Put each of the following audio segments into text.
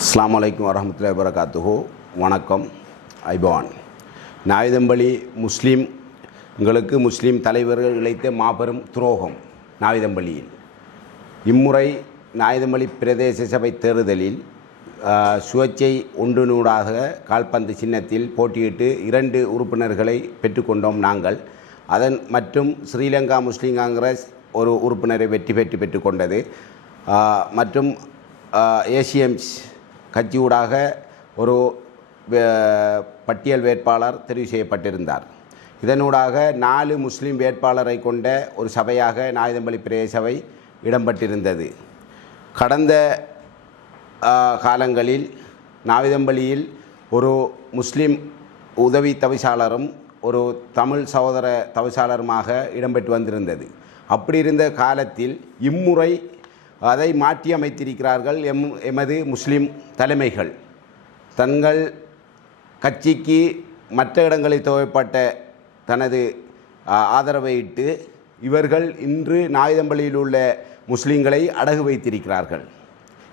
அஸ்லாம் வலைக்கம் வரமத்துல வரகாத்துஹு வணக்கம். ஐபான் நாயுதம்பள்ளி முஸ்லீம் எங்களுக்கு முஸ்லீம் தலைவர்கள் இழைத்த மாபெரும் துரோகம் நாயுதம்பள்ளியில் இம்முறை நாயுதம்பள்ளி பிரதேச சபை தேர்தலில் ஆ, சுயேட்சை ஒன்றினூடாக கால்பந்து சின்னத்தில் போட்டியிட்டு இரண்டு உறுப்பினர்களை பெற்றுக்கொண்டோம் நாங்கள். அதன் மற்றும் ஸ்ரீலங்கா முஸ்லீம் காங்கிரஸ் ஒரு உறுப்பினரை வெற்றி பெற்று பெற்றுக்கொண்டது. மற்றும் ஏசிஎம்ஸ் கட்சியூடாக ஒரு பட்டியல் வேட்பாளர் தெரிவு செய்யப்பட்டிருந்தார். இதனூடாக நாலு முஸ்லீம் வேட்பாளரை கொண்ட ஒரு சபையாக நாயுதம்பள்ளி பிரதேச சபை இடம்பெற்றிருந்தது. கடந்த காலங்களில் நாவிதம்பள்ளியில் ஒரு முஸ்லீம் உதவி தவிசாளரும் ஒரு தமிழ் சகோதர தவிசாளருமாக இடம்பெற்று வந்திருந்தது. அப்படி இருந்த காலத்தில் இம்முறை அதை மாற்றி அமைத்திருக்கிறார்கள் எம் எமது முஸ்லீம் தலைமைகள். தங்கள் கட்சிக்கு மற்ற இடங்களில் தேவைப்பட்ட தனது ஆதரவை இட்டு இவர்கள் இன்று நாயுதம்பள்ளியில் உள்ள முஸ்லீம்களை அடகு வைத்திருக்கிறார்கள்.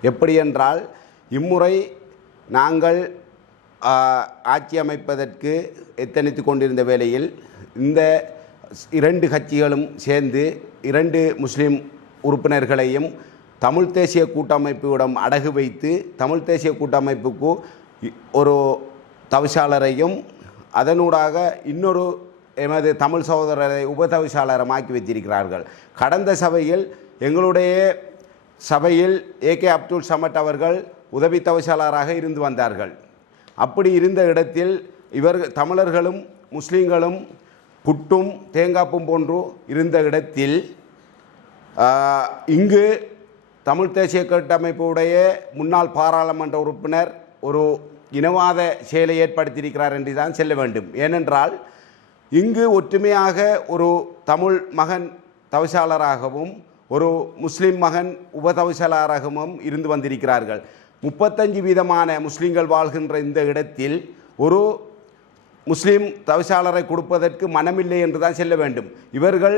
எப்படி என்றால் இம்முறை நாங்கள் ஆட்சி அமைப்பதற்கு எத்தனித்து கொண்டிருந்த வேளையில் இந்த இரண்டு கட்சிகளும் சேர்ந்து இரண்டு முஸ்லீம் உறுப்பினர்களையும் தமிழ் தேசிய கூட்டமைப்பிடம் அடகு வைத்து தமிழ் தேசிய கூட்டமைப்புக்கு ஒரு தவிசாளரையும் அதனூடாக இன்னொரு எமது தமிழ் சகோதரரை உபதவிசாளரமாக்கி வைத்திருக்கிறார்கள். கடந்த சபையில் எங்களுடைய சபையில் ஏகே அப்துல் சமட் அவர்கள் உதவி தவிசாளராக இருந்து வந்தார்கள். அப்படி இருந்த இடத்தில் இவர்கள் தமிழர்களும் முஸ்லீம்களும் புட்டும் தேங்காப்பும் போன்று இருந்த இடத்தில் இங்கு தமிழ் தேசிய கூட்டமைப்புடைய முன்னாள் பாராளுமன்ற உறுப்பினர் ஒரு இனவாத செயலை ஏற்படுத்தியிருக்கிறார் என்று தான் செல்ல வேண்டும். ஏனென்றால் இங்கு ஒற்றுமையாக ஒரு தமிழ் மகன் தவிசாளராகவும் ஒரு முஸ்லீம் மகன் உபதவிசாளராகவும் இருந்து வந்திருக்கிறார்கள். முப்பத்தஞ்சு வீதமான முஸ்லீம்கள் வாழ்கின்ற இந்த இடத்தில் ஒரு முஸ்லீம் தவிசாளரை கொடுப்பதற்கு மனமில்லை என்று தான் செல்ல வேண்டும். இவர்கள்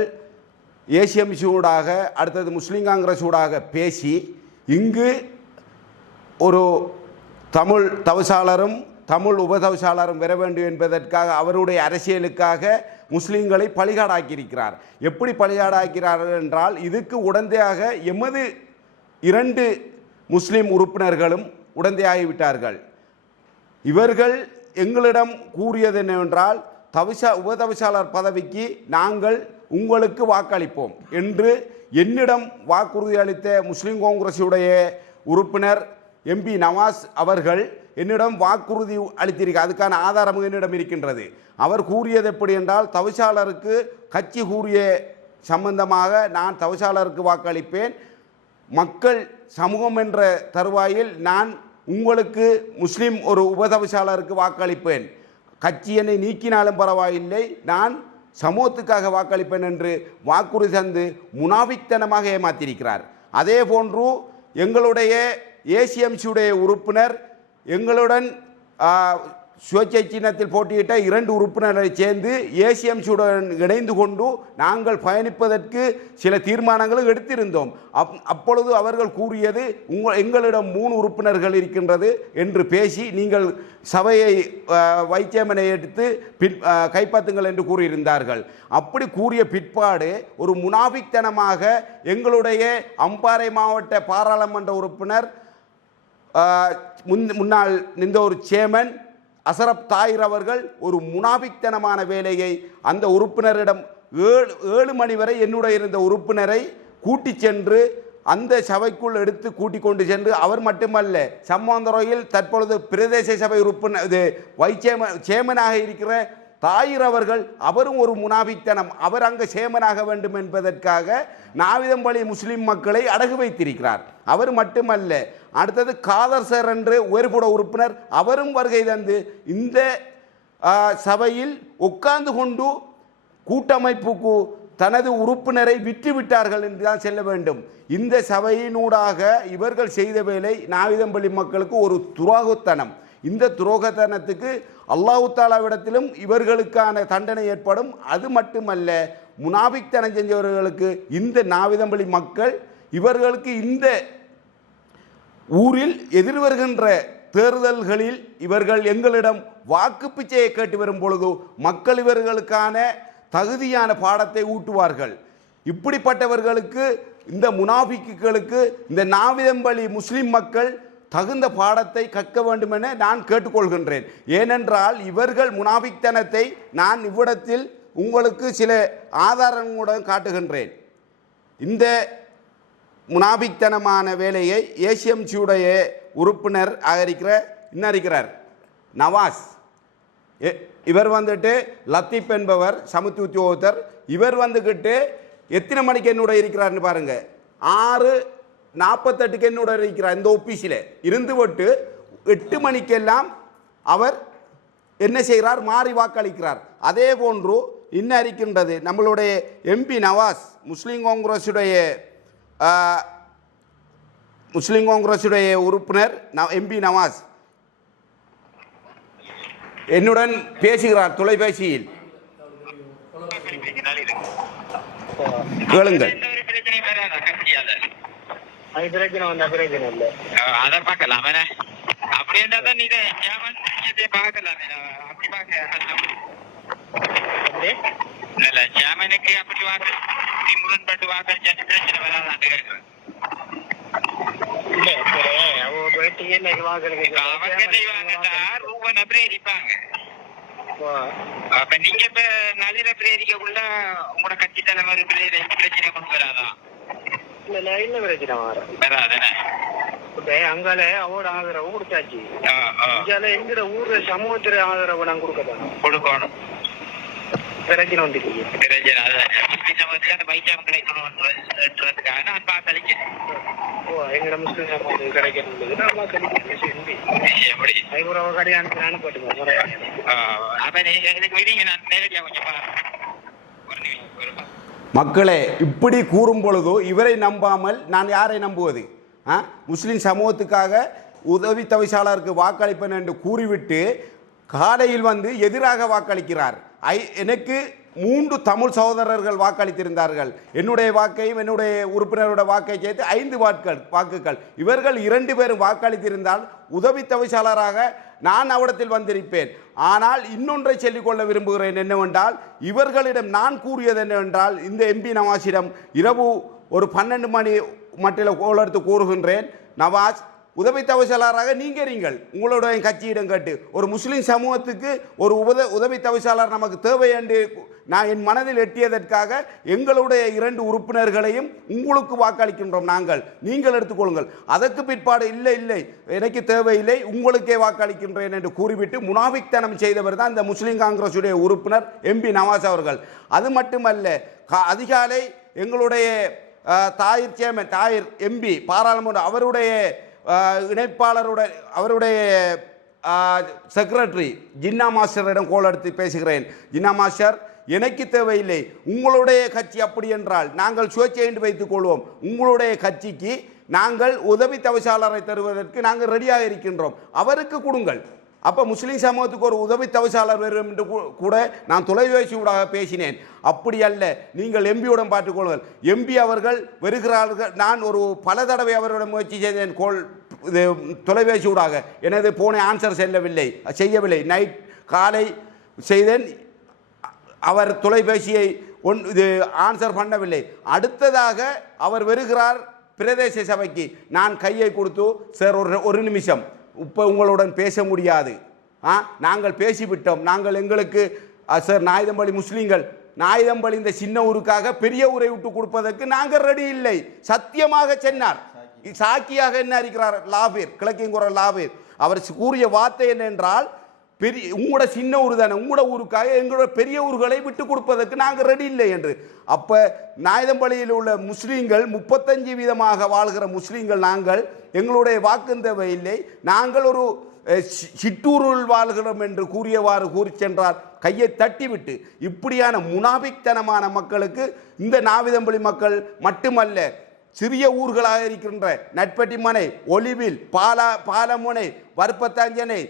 ஏசிஎம் ஊடாக அடுத்தது முஸ்லீம் காங்கிரஸ் ஊடாக பேசி இங்கு ஒரு தமிழ் தவசாளரும் தமிழ் உபதவிசாளரும் வர வேண்டும் என்பதற்காக அவருடைய அரசியலுக்காக முஸ்லீம்களை பலிகாடாக்கியிருக்கிறார் எப்படி பலிகாடாக்கிறார்கள் என்றால் இதுக்கு உடந்தையாக எமது இரண்டு முஸ்லீம் உறுப்பினர்களும் உடந்தையாகிவிட்டார்கள். இவர்கள் எங்களிடம் கூறியது என்னவென்றால் தவிசா உபதவிசாளர் பதவிக்கு நாங்கள் உங்களுக்கு வாக்களிப்போம் என்று என்னிடம் வாக்குறுதி அளித்த முஸ்லீம் காங்கிரஸுடைய உறுப்பினர் எம்பி நவாஸ் அவர்கள் என்னிடம் வாக்குறுதி அளித்திருக்க அதுக்கான ஆதாரம் என்னிடம் இருக்கின்றது. அவர் கூறியது எப்படி என்றால் தவிசாளருக்கு கட்சி கூறிய சம்பந்தமாக நான் தவிசாளருக்கு வாக்களிப்பேன். மக்கள் சமூகம் என்ற தருவாயில் நான் உங்களுக்கு முஸ்லீம் ஒரு உபதவிசாளருக்கு வாக்களிப்பேன். கட்சி என்னை நீக்கினாலும் பரவாயில்லை. நான் சமூகத்துக்காக வாக்களிப்பேன் என்று வாக்குறுதி தந்து முனாவித்தனமாக ஏமாத்தியிருக்கிறார். அதே போன்று எங்களுடைய ஏசிஎம்சியுடைய உறுப்பினர் எங்களுடன் சுயேட்சை சின்னத்தில் போட்டியிட்ட இரண்டு உறுப்பினரை சேர்ந்து ஏசிஎம்சியுடன் இணைந்து கொண்டு நாங்கள் பயணிப்பதற்கு சில தீர்மானங்களும் எடுத்திருந்தோம். அப் அப்பொழுது அவர்கள் கூறியது உங்கள் எங்களிடம் மூணு உறுப்பினர்கள் இருக்கின்றது என்று பேசி நீங்கள் சபையை வைத்தியமனை எடுத்து பின் கைப்பற்றுங்கள் என்று கூறியிருந்தார்கள். அப்படி கூறிய பிற்பாடு ஒரு முனாபித்தனமாக எங்களுடைய அம்பாறை மாவட்ட பாராளுமன்ற உறுப்பினர் முன் முன்னாள் நின்ற ஒரு சேமன் அசரப் தாயிர் அவர்கள் ஒரு முனாபித்தனமான வேலையை அந்த உறுப்பினரிடம் ஏழு ஏழு மணி வரை என்னுடைய இருந்த உறுப்பினரை கூட்டிச் சென்று அந்த சபைக்குள் எடுத்து கூட்டிக் கொண்டு சென்று அவர் மட்டுமல்ல சம்மாந்துறையில் தற்பொழுது பிரதேச சபை உறுப்பினர் இது வைச்சேம சேமனாக இருக்கிற தாயிர் அவர்கள் அவரும் ஒரு முனாபித்தனம். அவர் அங்கு சேமனாக வேண்டும் என்பதற்காக நாவிதம்பள்ளி முஸ்லிம் மக்களை அடகு வைத்திருக்கிறார். அவர் மட்டுமல்ல அடுத்தது காதர் சார் என்று உயர்குட உறுப்பினர் அவரும் வருகை தந்து இந்த சபையில் உட்கார்ந்து கொண்டு கூட்டமைப்புக்கு தனது உறுப்பினரை விற்றுவிட்டார்கள் என்று தான் செல்ல வேண்டும். இந்த சபையினூடாக இவர்கள் செய்த வேலை நாவிதம்பள்ளி மக்களுக்கு ஒரு துரோகத்தனம். இந்த துரோகத்தனத்துக்கு அல்லாஹு தாலாவிடத்திலும் இவர்களுக்கான தண்டனை ஏற்படும். அது மட்டுமல்ல முனாபிக்தனம் செஞ்சவர்களுக்கு இந்த நாவிதம்பள்ளி மக்கள் இவர்களுக்கு இந்த ஊரில் எதிர்வருகின்ற தேர்தல்களில் இவர்கள் எங்களிடம் வாக்கு பிச்சையை கேட்டு வரும் பொழுது மக்கள் இவர்களுக்கான தகுதியான பாடத்தை ஊட்டுவார்கள். இப்படிப்பட்டவர்களுக்கு இந்த முனாஃபிக்குகளுக்கு இந்த நாவிதம்பள்ளி முஸ்லிம் மக்கள் தகுந்த பாடத்தை கற்க வேண்டும் என நான் கேட்டுக்கொள்கின்றேன். ஏனென்றால் இவர்கள் முனாஃபிக்தனத்தை நான் இவ்விடத்தில் உங்களுக்கு சில ஆதாரங்களுடன் காட்டுகின்றேன். இந்த முனாபித்தனமான வேலையை ஏசிஎம்சியுடைய உறுப்பினர் ஆகரிக்கிற இன்னும் இருக்கிறார் நவாஸ் இவர் வந்துட்டு லத்தீப் என்பவர் சமுத்தி உத்தியோகத்தர். இவர் வந்துக்கிட்டு எத்தனை மணிக்கு என்னோட இருக்கிறார்னு பாருங்க. ஆறு நாற்பத்தெட்டுக்கு என்னோட இருக்கிறார் இந்த ஒப்பீஸில் இருந்து விட்டு எட்டு மணிக்கெல்லாம் அவர் என்ன செய்கிறார்? மாறி வாக்களிக்கிறார். அதே போன்று இன்னும் இருக்கின்றது நம்மளுடைய எம்பி நவாஸ் முஸ்லீம் காங்கிரஸுடைய முஸ்லீம் காங்கிரஸுடைய உறுப்பினர் எம்பி நவாஸ் என்னுடன் பேசுகிறார் தொலைபேசியில் கேளுங்கள் அப்படி பார்க்கலாம் இல்ல இப்படி முரண்பட்டு வாக்களிச்சா பிரச்சனை கேட்கிறேன் இல்ல அவங்க அடிப்பாங்க அப்ப நீங்க இப்ப நளிர பிரேரிக்கக்குள்ள உங்களோட கட்சி தலைவர் பிரச்சனை கொண்டு வராதான் இல்ல இல்ல பிரச்சனை வர வராதானே அங்கால அவரோட ஆதரவு கொடுத்தாச்சு. இங்கால எங்கட ஊர்ல சமூகத்துல ஆதரவு நான் கொடுக்கதான் கொடுக்கணும் பிரச்சனை வந்துட்டு பிரச்சனை ஓ எங்கட முஸ்லிம் சமூகத்துக்கு நான் எப்படி? அப்ப இதுக்கு நான் கொஞ்சம் பாருங்க ஒரு நிமிஷம் ஒரு மக்களே இப்படி கூறும் பொழுதோ இவரை நம்பாமல் நான் யாரை நம்புவது? முஸ்லிம் சமூகத்துக்காக உதவி தவிசாளருக்கு வாக்களிப்பேன் என்று கூறிவிட்டு காலையில் வந்து எதிராக வாக்களிக்கிறார். ஐ எனக்கு மூன்று தமிழ் சகோதரர்கள் வாக்களித்திருந்தார்கள். என்னுடைய வாக்கையும் என்னுடைய உறுப்பினரோட வாக்கை சேர்த்து ஐந்து வாக்கள் வாக்குகள். இவர்கள் இரண்டு பேரும் வாக்களித்திருந்தால் உதவி தவிசாளராக நான் அவடத்தில் வந்திருப்பேன். ஆனால் இன்னொன்றை சொல்லிக்கொள்ள விரும்புகிறேன் என்னவென்றால் இவர்களிடம் நான் கூறியது என்னவென்றால் இந்த எம்பி நவாஸிடம் இரவு ஒரு பன்னெண்டு மணி மட்டில் கோலெடுத்து கூறுகின்றேன் நவாஸ் உதவி தவிசாளராக நீங்கறீங்கள். உங்களுடைய கட்சியிடம் கேட்டு ஒரு முஸ்லீம் சமூகத்துக்கு ஒரு உத உதவி தவிசாளர் நமக்கு தேவை என்று நான் என் மனதில் எட்டியதற்காக எங்களுடைய இரண்டு உறுப்பினர்களையும் உங்களுக்கு வாக்களிக்கின்றோம் நாங்கள். நீங்கள் எடுத்துக்கொள்ளுங்கள். அதற்கு பிற்பாடு இல்லை இல்லை. எனக்கு தேவையில்லை உங்களுக்கே வாக்களிக்கின்றேன் என்று கூறிவிட்டு முனாபிக்தனம் செய்தவர் தான் இந்த முஸ்லீம் காங்கிரஸுடைய உறுப்பினர் எம்பி நவாஸ் அவர்கள். அது மட்டுமல்ல அதிகாலை எங்களுடைய தாயிர் சேமன் தாயிர் எம்பி பாராளுமன்ற அவருடைய இணைப்பாளருடைய அவருடைய செக்ரட்டரி ஜின்னா மாஸ்டரிடம் கோல் எடுத்து பேசுகிறேன். ஜின்னா மாஸ்டர் எனக்கு தேவையில்லை. உங்களுடைய கட்சி அப்படி என்றால் நாங்கள் சுயேட்சை என்று வைத்துக் கொள்வோம். உங்களுடைய கட்சிக்கு நாங்கள் உதவி தவிசாளரை தருவதற்கு நாங்கள் ரெடியாக இருக்கின்றோம். அவருக்கு கொடுங்கள். அப்போ முஸ்லீம் சமூகத்துக்கு ஒரு உதவி தவிசாளர் வரும் என்று கூ- கூட நான் தொலைபேசி ஊடாக பேசினேன். அப்படி அல்ல. நீங்கள் எம்பியுடன் பார்த்துக்கொள்ளுங்கள் எம்பி அவர்கள் வருகிறார்கள். நான் ஒரு பல தடவை அவருடன் முயற்சி செய்தேன். கோல் இது தொலைபேசி ஊடாக. எனது போனை ஆன்சர் செல்லவில்லை செய்யவில்லை. நைட் காலை செய்தேன். அவர் தொலைபேசியை ஒன் இது ஆன்சர் பண்ணவில்லை. அடுத்ததாக அவர் வருகிறார் பிரதேச சபைக்கு. நான் கையை கொடுத்து சார் ஒரு ஒரு நிமிஷம். இப்போ உங்களுடன் பேச முடியாது. ஆ நாங்கள் பேசிவிட்டோம். நாங்கள் எங்களுக்கு சார் நாயுதம்பள்ளி முஸ்லீம்கள். நாயுதம்பள்ளி இந்த சின்ன ஊருக்காக பெரிய ஊரை விட்டு கொடுப்பதற்கு நாங்கள் ரெடி இல்லை. சத்தியமாக சொன்னார். சாக்கியாக என்ன இருக்கிறார் லாபீர் கிழக்கிங்குற லாபீர். அவர் கூறிய வார்த்தை என்னென்றால் பெரிய உங்களோட சின்ன ஊர் தானே உங்களோட ஊருக்காக எங்களோட பெரிய ஊர்களை விட்டு கொடுப்பதற்கு நாங்கள் ரெடி இல்லை என்று. அப்போ நாயுதம்பள்ளியில் உள்ள முஸ்லீம்கள் முப்பத்தஞ்சு வீதமாக வாழ்கிற முஸ்லீம்கள் நாங்கள் எங்களுடைய வாக்குந்தவை இல்லை. நாங்கள் ஒரு சிற்றூரில் சிற்றூருள் வாழ்கிறோம் என்று கூறியவாறு கூறி சென்றார் கையை தட்டிவிட்டு. இப்படியான முனாபிக்தனமான மக்களுக்கு இந்த நாவிதம்பள்ளி மக்கள் மட்டுமல்ல சிறிய ஊர்களாக இருக்கின்ற நட்பட்டிமனை ஒளிவில் பாலா பாலமுனை வற்பத்தாஞ்சனை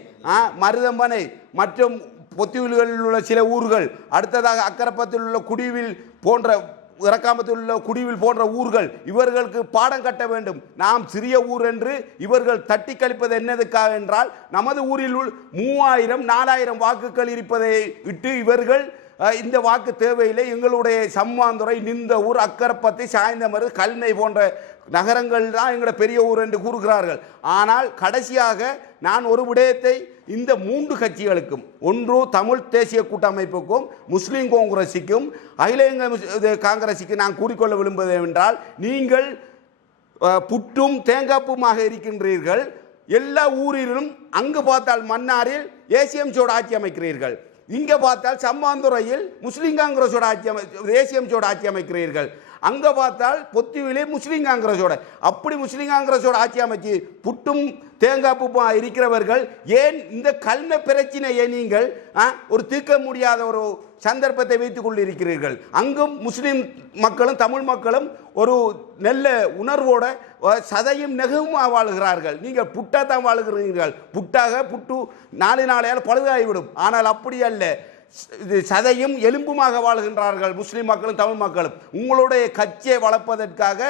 மருதம்பனை மற்றும் பொத்தியூல்களில் உள்ள சில ஊர்கள் அடுத்ததாக அக்கரப்பத்தில் உள்ள குடிவில் போன்ற இறக்காமத்தில் உள்ள குடிவில் போன்ற ஊர்கள் இவர்களுக்கு பாடம் கட்ட வேண்டும். நாம் சிறிய ஊர் என்று இவர்கள் தட்டி கழிப்பது என்னதுக்காக என்றால் நமது ஊரில் உள் மூவாயிரம் நாலாயிரம் வாக்குகள் இருப்பதை இட்டு இவர்கள் இந்த வாக்கு தேவையில்லை. எங்களுடைய சம்மாந்துறை நின்ற ஊர் அக்கரப்பத்தை சாய்ந்தமரு கல்னை போன்ற நகரங்கள் தான் எங்களோட பெரிய ஊர் என்று கூறுகிறார்கள். ஆனால் கடைசியாக நான் ஒரு விடயத்தை இந்த மூன்று கட்சிகளுக்கும் ஒன்று தமிழ் தேசிய கூட்டமைப்புக்கும் முஸ்லீம் காங்கிரஸுக்கும் அகில இந்திய காங்கிரஸுக்கு நான் கூறிக்கொள்ள விரும்புவது என்றால் நீங்கள் அஹ், புட்டும் தேங்காப்புமாக இருக்கின்றீர்கள். எல்லா ஊரிலும் அங்கு பார்த்தால் மன்னாரில் ஏசிஎம் சோடு ஆட்சி அமைக்கிறீர்கள். இங்கே பார்த்தால் சம்மாந்துறையில் முஸ்லீம் காங்கிரஸோட ஆட்சி அமை தேசியம்சோட ஆட்சி அமைக்கிறீர்கள். அங்கே பார்த்தால் பொத்துவிலே முஸ்லீம் காங்கிரஸோட அப்படி முஸ்லீம் காங்கிரஸோட ஆட்சி அமைச்சு புட்டும் தேங்காய் பூப்பா இருக்கிறவர்கள் ஏன் இந்த கல்ம பிரச்சனையை நீங்கள் ஆ, ஒரு தீர்க்க முடியாத ஒரு சந்தர்ப்பத்தை வைத்துக் கொண்டிருக்கிறீர்கள் அங்கும் முஸ்லீம் மக்களும் தமிழ் மக்களும் ஒரு நல்ல உணர்வோட சதையும் நெகுமா வாழுகிறார்கள். நீங்கள் புட்டாக தான் வாழுகிறீர்கள். புட்டாக புட்டு நாலு நாளையால் பழுதாகிவிடும். ஆனால் அப்படி அல்ல. இது சதையும் எலும்புமாக வாழ்கின்றார்கள் முஸ்லீம் மக்களும் தமிழ் மக்களும். உங்களுடைய கட்சியை வளர்ப்பதற்காக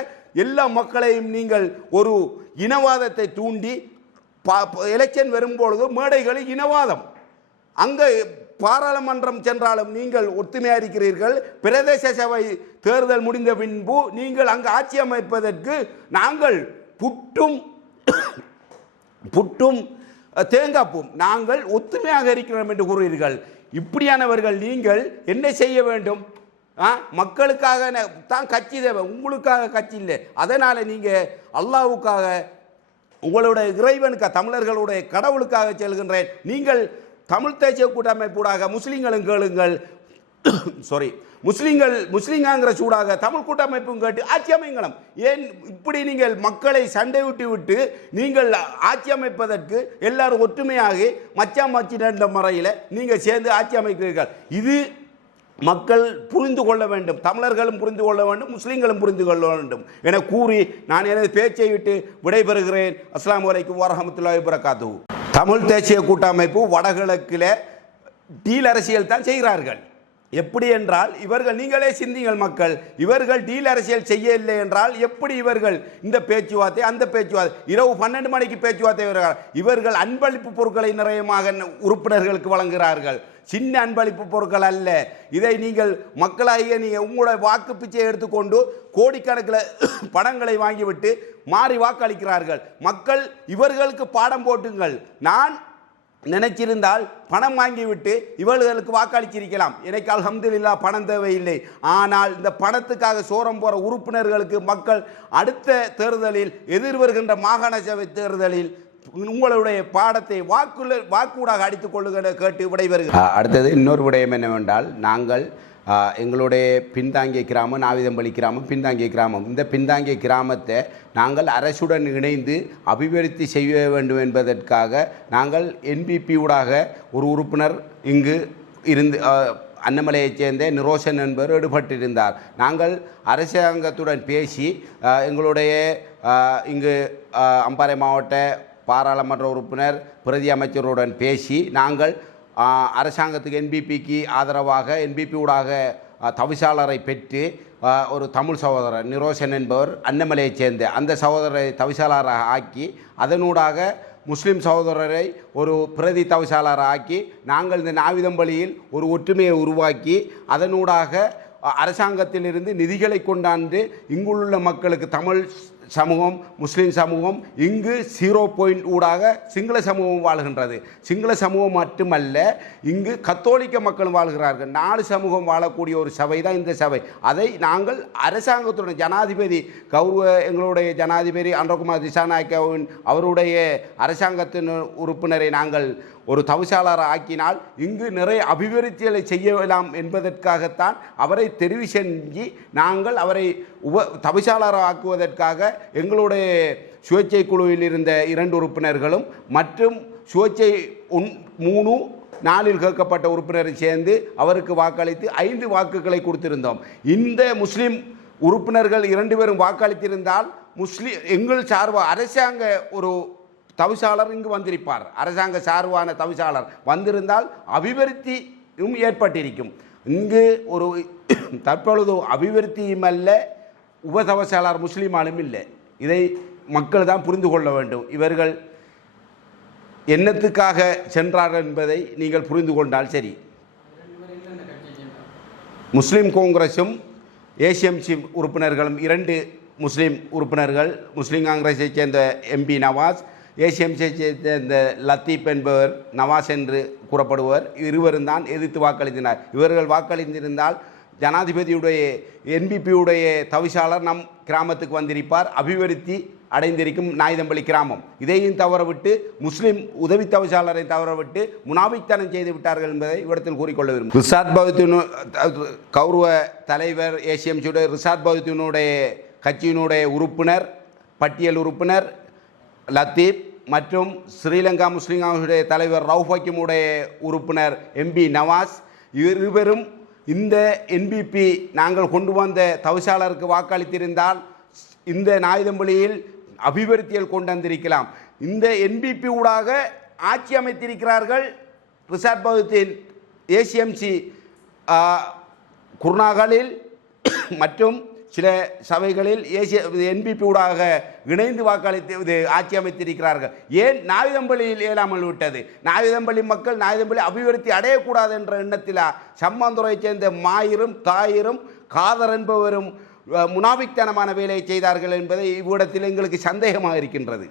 எல்லா மக்களையும் நீங்கள் ஒரு இனவாதத்தை தூண்டி எலெக்ஷன் வரும்பொழுது மேடைகளில் இனவாதம். அங்கே பாராளுமன்றம் சென்றாலும் நீங்கள் ஒத்துமையாக இருக்கிறீர்கள் பிரதேச சபை தேர்தல் முடிந்த பின்பு நீங்கள் அங்கு ஆட்சி அமைப்பதற்கு நாங்கள் புட்டும் புட்டும் தேங்காப்பும் நாங்கள் ஒத்துமையாக இருக்கிறோம் என்று கூறுகிறீர்கள் இப்படியானவர்கள் நீங்கள் என்ன செய்ய வேண்டும்? ஆ மக்களுக்காக தான் கட்சி தேவை உங்களுக்காக கட்சி இல்லை. அதனால் நீங்கள் அல்லாவுக்காக உங்களுடைய இறைவனுக்காக தமிழர்களுடைய கடவுளுக்காக செல்கின்றேன். நீங்கள் தமிழ் தேசிய கூட்டமைப்பூடாக முஸ்லீம்களும் கேளுங்கள் சாரி முஸ்லீம்கள் முஸ்லீங்காங்கிற சூடாக தமிழ் கூட்டமைப்பும் கேட்டு ஆட்சி அமைங்களம். ஏன் இப்படி நீங்கள் மக்களை சண்டை விட்டு விட்டு நீங்கள் ஆட்சி அமைப்பதற்கு எல்லாரும் ஒற்றுமையாகி மச்சான் மச்சி என்ற முறையில் நீங்கள் சேர்ந்து ஆட்சி அமைக்கிறீர்கள். இது மக்கள் புரிந்து கொள்ள வேண்டும். தமிழர்களும் புரிந்து கொள்ள வேண்டும். முஸ்லீம்களும் புரிந்து கொள்ள வேண்டும் என கூறி நான் எனது பேச்சை விட்டு விடைபெறுகிறேன். அஸ்லாம் வலைக்கும் வரஹமத்துல்லாஹி வரகாத்து தமிழ் தேசிய கூட்டமைப்பு வடகிழக்கில் டீல் அரசியல் தான் செய்கிறார்கள். எப்படி என்றால் இவர்கள் நீங்களே சிந்திங்கள் மக்கள் இவர்கள் டீல் அரசியல் செய்யவில்லை என்றால் எப்படி இவர்கள் இந்த பேச்சுவார்த்தை அந்த பேச்சுவார்த்தை இரவு பன்னெண்டு மணிக்கு பேச்சுவார்த்தை வருகிறார். இவர்கள் அன்பளிப்பு பொருட்களை நிறையமாக உறுப்பினர்களுக்கு வழங்குகிறார்கள். சின்ன அன்பளிப்பு பொருட்கள் அல்ல. இதை நீங்கள் மக்களாகிய நீங்கள் உங்களோட வாக்கு பிச்சை எடுத்துக்கொண்டு கோடிக்கணக்கில் பணங்களை வாங்கிவிட்டு மாறி வாக்களிக்கிறார்கள். மக்கள் இவர்களுக்கு பாடம் போட்டுங்கள். நான் நினைச்சிருந்தால் பணம் வாங்கிவிட்டு இவர்களுக்கு வாக்களிச்சிருக்கலாம். எனக்கு அலமதுல்லா பணம் தேவையில்லை. ஆனால் இந்த பணத்துக்காக சோரம் போகிற உறுப்பினர்களுக்கு மக்கள் அடுத்த தேர்தலில் எதிர்வருகின்ற மாகாண சபை தேர்தலில் உங்களுடைய பாடத்தை வாக்குள்ள வாக்கூடாக அடித்துக் கொள்ளுகிற கேட்டு விடைபெறுகிறேன். அடுத்தது இன்னொரு விடயம் என்னவென்றால் நாங்கள் எங்களுடைய பின்தாங்கிய கிராமம் நாவிதம்பள்ளி கிராமம் பின்தாங்கிய கிராமம். இந்த பின்தாங்கிய கிராமத்தை நாங்கள் அரசுடன் இணைந்து அபிவிருத்தி செய்ய வேண்டும் என்பதற்காக நாங்கள் என்பிபி ஊடாக ஒரு உறுப்பினர் இங்கு இருந்து அன்னமலையைச் சேர்ந்த நிரோஷன் என்பவர் ஈடுபட்டிருந்தார். நாங்கள் அரசாங்கத்துடன் பேசி எங்களுடைய இங்கு அம்பாறை மாவட்ட பாராளுமன்ற உறுப்பினர் பிரதி அமைச்சருடன் பேசி நாங்கள் அரசாங்கத்துக்கு என்பிபிக்கு ஆதரவாக என்பிபி ஊடாக தவிசாளரை பெற்று ஒரு தமிழ் சகோதரர் நிரோஷன் என்பவர் அன்னமலையைச் சேர்ந்த அந்த சகோதரரை தவிசாளராக ஆக்கி அதனூடாக முஸ்லீம் சகோதரரை ஒரு பிரதி தவிசாளராக ஆக்கி நாங்கள் இந்த நாவிதம்பள்ளியில் ஒரு ஒற்றுமையை உருவாக்கி அதனூடாக அரசாங்கத்திலிருந்து நிதிகளை கொண்டாந்து இங்குள்ள மக்களுக்கு தமிழ் சமூகம் முஸ்லீம் சமூகம் இங்கு ஜீரோ பாயிண்ட் ஊடாக சிங்கள சமூகம் வாழ்கின்றது. சிங்கள சமூகம் மட்டுமல்ல இங்கு கத்தோலிக்க மக்களும் வாழ்கிறார்கள். நாலு சமூகம் வாழக்கூடிய ஒரு சபை தான் இந்த சபை. அதை நாங்கள் அரசாங்கத்துடன் ஜனாதிபதி கௌரவ எங்களுடைய ஜனாதிபதி அன்றகுமார் திசாநாயக்கவின் அவருடைய அரசாங்கத்தின் உறுப்பினரை நாங்கள் ஒரு தவிசாளர் ஆக்கினால் இங்கு நிறைய அபிவிருத்திகளை செய்யலாம் என்பதற்காகத்தான் அவரை தெரிவு செஞ்சு நாங்கள் அவரை உப தவிசாளர் ஆக்குவதற்காக எங்களுடைய சுயேட்சை குழுவில் இருந்த இரண்டு உறுப்பினர்களும் மற்றும் சுயேட்சை ஒன் மூணு நாலில் கேட்கப்பட்ட உறுப்பினரை சேர்ந்து அவருக்கு வாக்களித்து ஐந்து வாக்குகளை கொடுத்திருந்தோம். இந்த முஸ்லீம் உறுப்பினர்கள் இரண்டு பேரும் வாக்களித்திருந்தால் முஸ்லீம் எங்கள் சார்பாக அரசாங்க ஒரு தவிசாளர் இங்கு வந்திருப்பார். அரசாங்க சார்பான தவிசாளர் வந்திருந்தால் அபிவிருத்தியும் ஏற்பட்டிருக்கும். இங்கு ஒரு தற்பொழுது அபிவிருத்தியும் அல்ல உபதவசாளர் முஸ்லீமாலும் இல்லை. இதை மக்கள் தான் புரிந்து கொள்ள வேண்டும். இவர்கள் என்னத்துக்காக சென்றார்கள் என்பதை நீங்கள் புரிந்து கொண்டால் சரி. முஸ்லீம் காங்கிரஸும் ஏசிஎம்சி உறுப்பினர்களும் இரண்டு முஸ்லீம் உறுப்பினர்கள் முஸ்லீம் காங்கிரஸை சேர்ந்த எம்பி நவாஸ் ஏசிஎம்சியை சேர்ந்த லத்தீப் என்பவர் நவாஸ் என்று கூறப்படுவர் இருவரும் தான் எதிர்த்து வாக்களித்தனர். இவர்கள் வாக்களித்திருந்தால் ஜனாதிபதியுடைய என்பிபியுடைய தவிசாளர் நம் கிராமத்துக்கு வந்திருப்பார். அபிவிருத்தி அடைந்திருக்கும் நாயுதம்பள்ளி கிராமம். இதையும் தவறவிட்டு முஸ்லீம் உதவி தவிசாளரை தவறவிட்டு முனாபித்தனம் செய்து விட்டார்கள் என்பதை இவ்விடத்தில் கூறிக்கொள்ள விரும்பும் ரிசாத் பகுத்தினு கௌரவ தலைவர் ஏசிஎம்சியுடைய ரிசாத் பகுதியினுடைய கட்சியினுடைய உறுப்பினர் பட்டியல் உறுப்பினர் லத்தீப் மற்றும் ஸ்ரீலங்கா முஸ்லீம் காங்கிரசுடைய தலைவர் ரவுஃப் ஹக்கீமுடைய உறுப்பினர் எம்பி நவாஸ். இருவரும் இந்த என்பிபி நாங்கள் கொண்டு வந்த தவிசாளருக்கு வாக்களித்திருந்தால் இந்த நாயுதம்பள்ளியில் அபிவிருத்தியில் கொண்டு வந்திருக்கலாம் இந்த என்பிபி ஊடாக ஆட்சி அமைத்திருக்கிறார்கள் ரிசார்ட் பகுதியின் ஏசிஎம்சி குர்நாகலில் மற்றும் சில சபைகளில் ஏசிய என்பிபி ஊடாக இணைந்து வாக்களித்து இது ஆட்சி அமைத்திருக்கிறார்கள். ஏன் நாயுதம்பள்ளியில் இயலாமல் விட்டது? நாயுதம்பள்ளி மக்கள் நாயுதம்பள்ளி அபிவிருத்தி அடையக்கூடாது என்ற எண்ணத்தில் சம்மாந்துறையைச் சேர்ந்த மாயிரும் தாயிரும் காதர் என்பவரும் முனாபிக்தனமான வேலையை செய்தார்கள் என்பதை இவ்விடத்தில் எங்களுக்கு சந்தேகமாக இருக்கின்றது.